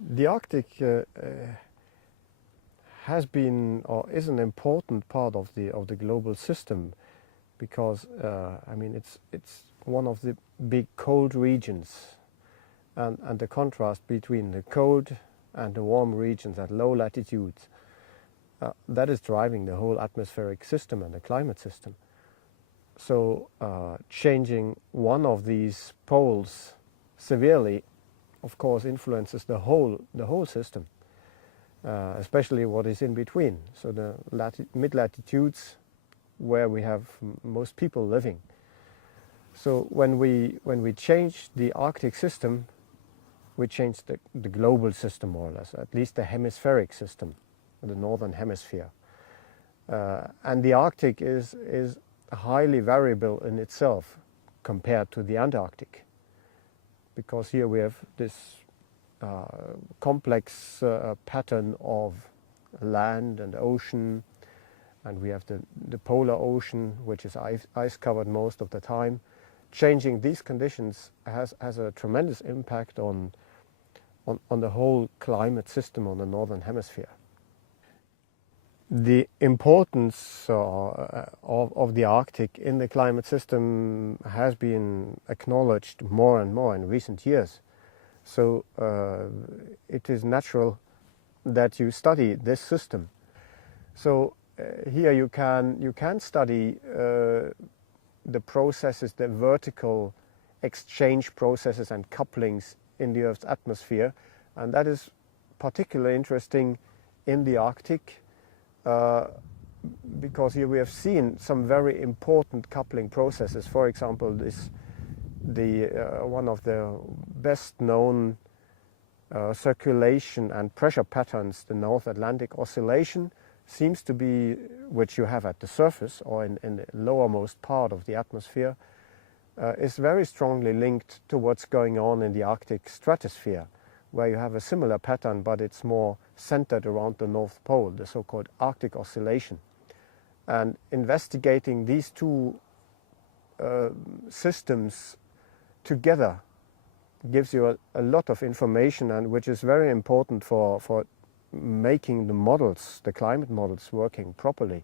The Arctic has been or is an important part of the global system because I mean it's one of the big cold regions, and the contrast between the cold and the warm regions at low latitudes that is driving the whole atmospheric system and the climate system. So changing one of these poles severely, of course, influences the whole system, especially what is in between. So the mid-latitudes, where we have most people living. So when we change the Arctic system, we change the global system more or less, at least the hemispheric system, the northern hemisphere. And the Arctic is highly variable in itself compared to the Antarctic, because here we have this complex pattern of land and ocean, and we have the polar ocean, which is ice covered most of the time. Changing these conditions has a tremendous impact on the whole climate system on the northern hemisphere. The importance of the Arctic in the climate system has been acknowledged more and more in recent years. So it is natural that you study this system. So here you can study the processes, the vertical exchange processes and couplings in the Earth's atmosphere, and that is particularly interesting in the Arctic. Because here we have seen some very important coupling processes. For example, one of the best known circulation and pressure patterns, the North Atlantic Oscillation, seems to be, which you have at the surface or in the lowermost part of the atmosphere, is very strongly linked to what's going on in the Arctic stratosphere, where you have a similar pattern, but it's more centered around the North Pole, the so-called Arctic Oscillation. And investigating these two systems together gives you a lot of information, and which is very important for making the models, the climate models, working properly.